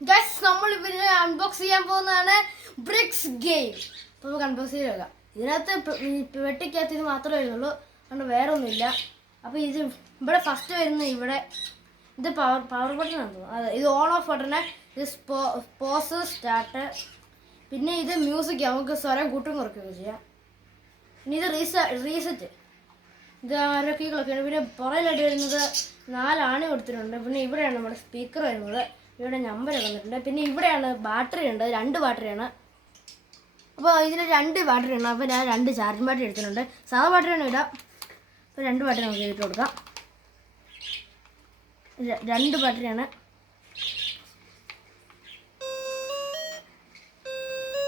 Guys നമ്മൾ ഇവരെ unbox ചെയ്യാൻ പോകുന്നതാണ് ബ്രിക്സ് ഗെയിം. അപ്പോൾ നമുക്ക് അൺബോക്സ് ചെയ്ത് വെക്കാം. ഇതിനകത്ത് വെട്ടിക്കകത്ത് ഇത് മാത്രമേ വരുന്നുള്ളൂ, അതുകൊണ്ട് വേറെ ഒന്നുമില്ല. അപ്പോൾ ഇത് ഇവിടെ ഫസ്റ്റ് വരുന്ന ഇവിടെ ഇത് പവർ ബട്ടൺ ആണ്. അതെ, ഇത് ഓൺ ഓഫ് ബട്ടണ്, ഇത് പോസ് സ്റ്റാർട്ട്, പിന്നെ ഇത് മ്യൂസിക്, നമുക്ക് സ്വരം കൂട്ടും കുറയ്ക്കുകയൊക്കെ ചെയ്യാം. പിന്നെ ഇത് റീസെറ്റ്, ഇത് ആരൊക്കെയൊക്കെയാണ്. പിന്നെ പുറയിലായിട്ട് വരുന്നത് 4 ആണി കൊടുത്തിട്ടുണ്ട്. പിന്നെ ഇവിടെയാണ് നമ്മുടെ സ്പീക്കർ വരുന്നത്, ഇവിടെ നമ്പർ വന്നിട്ടുണ്ട്. പിന്നെ ഇവിടെയാണ് ബാറ്ററി ഉണ്ട്, 2 ബാറ്ററിയാണ്. അപ്പോൾ ഇതിന് 2 ബാറ്ററിയാണ്. അപ്പോൾ ഞാൻ 2 ചാർജിങ് ബാറ്ററി എടുത്തിട്ടുണ്ട്. സാധാ ബാറ്ററിയാണ് ഇടാം. അപ്പോൾ 2 ബാറ്ററി നമുക്ക് ഇട്ട് കൊടുക്കാം. 2 ബാറ്ററിയാണ്.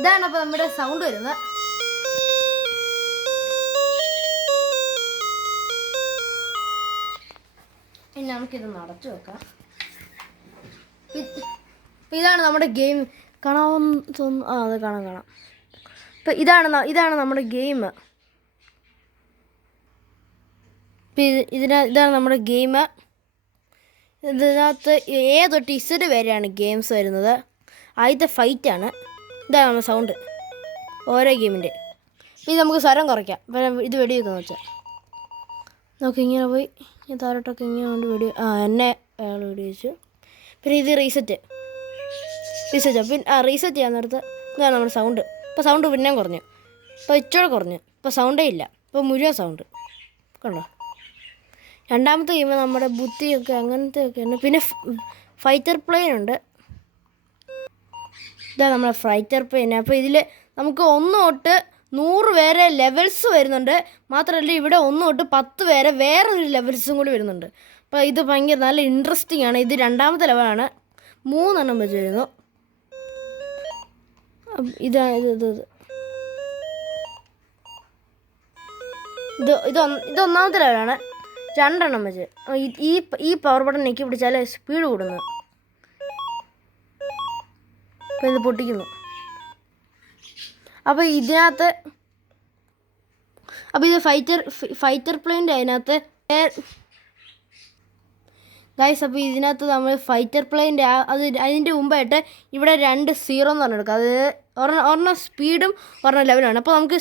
ഇതാണ് അപ്പോൾ നമ്മുടെ സൗണ്ട് വരുന്നത്. ഇനി നമുക്കിത് നടച്ചു വെക്കാം. ഇതാണ് നമ്മുടെ ഗെയിം. കാണാമെന്ന് തോന്നുന്നു. അത് കാണാം. ഇപ്പം ഇതാണ് നമ്മുടെ ഗെയിം. ഇതാണ് നമ്മുടെ ഗെയിം. ഇതിനകത്ത് A തൊട്ട് Z വരെയാണ് ഗെയിംസ് വരുന്നത്. ആദ്യത്തെ ഫൈറ്റാണ്. ഇതാണ് നമ്മുടെ സൗണ്ട് ഓരോ ഗെയിമിൻ്റെ. ഇത് നമുക്ക് സ്വരം കുറയ്ക്കാം. ഇത് വെടിവെക്കാന്ന് വെച്ചാൽ നമുക്ക് ഇങ്ങനെ പോയി താരോട്ടൊക്കെ ഇങ്ങനെ കൊണ്ട് എന്നെ അയാൾ വെടിവെച്ചു. പിന്നെ ഇത് റീസെറ്റ്. പിന്നെ റീസെറ്റ് ചെയ്യാൻ നേരത്ത് ഇതാണ് നമ്മുടെ സൗണ്ട്. ഇപ്പോൾ സൗണ്ട് പിന്നെയും കുറഞ്ഞു, ഇപ്പോൾ ഇച്ചിരി കുറഞ്ഞു, ഇപ്പോൾ സൗണ്ടേ ഇല്ല, ഇപ്പോൾ മുഴുവൻ സൗണ്ട് കണ്ടോ. രണ്ടാമത്തെ ഗെയിം നമ്മുടെ ബുദ്ധിയൊക്കെ അങ്ങനത്തെ ഒക്കെയാണ്. പിന്നെ ഫൈറ്റർ പ്ലെയിൻ ഉണ്ട്. ഇതാണ് നമ്മുടെ ഫൈറ്റർ പ്ലെയിൻ. അപ്പോൾ ഇതിൽ നമുക്ക് 1 തൊട്ട് 100 വരെ ലെവൽസ് വരുന്നുണ്ട്. മാത്രമല്ല ഇവിടെ 1 തൊട്ട് 10 വരെ വേറൊരു ലെവൽസും കൂടി വരുന്നുണ്ട്. അപ്പോൾ ഇത് ഭയങ്കര നല്ല ഇൻട്രസ്റ്റിംഗ് ആണ്. ഇത് 2ാമത്തെ ലെവലാണ്. 3 എണ്ണം വെച്ച് വരുന്നു. ഇത് 1ാമത്തെ ലെവലാണ്. 2 എണ്ണം വെച്ച് ഈ പവർ ബട്ടൺ ഞെക്കി പിടിച്ചാൽ സ്പീഡ് കൂടുന്നു. അപ്പോൾ ഇത് പൊട്ടിക്കുന്നു. അപ്പോൾ ഇതിനകത്ത് ഇത് ഫൈറ്റർ പ്ലെയിൻ്റെ അതിനകത്ത് ഗൈസ്. അപ്പോൾ ഇതിനകത്ത് നമ്മൾ ഫൈറ്റർ പ്ലെയിൻ്റെ അതിൻ്റെ മുമ്പായിട്ട് ഇവിടെ 2 0 എന്ന് പറഞ്ഞെടുക്കുക. അത് ഒരെണ്ണം സ്പീഡും ഒരെണ്ണം ലെവലാണ്. അപ്പോൾ നമുക്ക്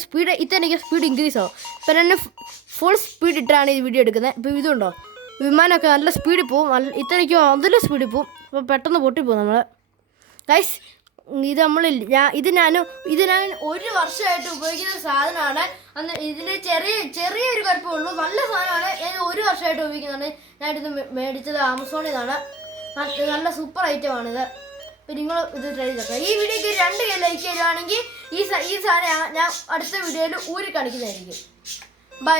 ഇത്രയ്ക്ക് സ്പീഡ് ഇൻക്രീസ് ആവും. ഇപ്പോൾ 2 ഫുൾ സ്പീഡ് ഇട്ടാണ് ഈ വീഡിയോ എടുക്കുന്നത്. ഇപ്പോൾ ഇതുണ്ടോ, വിമാനമൊക്കെ നല്ല സ്പീഡിൽ പോവും, ഇത്രയ്ക്ക് അതിലും സ്പീഡിൽ പോവും. അപ്പോൾ പെട്ടെന്ന് പൊട്ടിപ്പോവും നമ്മൾ. ഗൈസ് ഇത് ഞാൻ 1 വർഷമായിട്ട് ഉപയോഗിക്കുന്ന സാധനമാണ്. അന്ന് ഇതിന് ചെറിയൊരു കുഴപ്പമുള്ളൂ. നല്ല സാധനമാണ്. ഞാൻ 1 വർഷമായിട്ട് ഉപയോഗിക്കുന്നതാണ്. ഞാനിത് മേടിച്ചത് ആമസോണിൽ നിന്നാണ്. നല്ല സൂപ്പർ ഐറ്റമാണിത്. അപ്പോൾ നിങ്ങൾ ഇത് ട്രൈ ചെയ്തേക്കാം. ഈ വീഡിയോക്ക് 2 ലൈക്ക് തരുവാണെങ്കിൽ ഈ സാധനം ഞാൻ അടുത്ത വീഡിയോയിൽ ഊരി കാണിക്കുന്നതായിരിക്കും. ബൈ.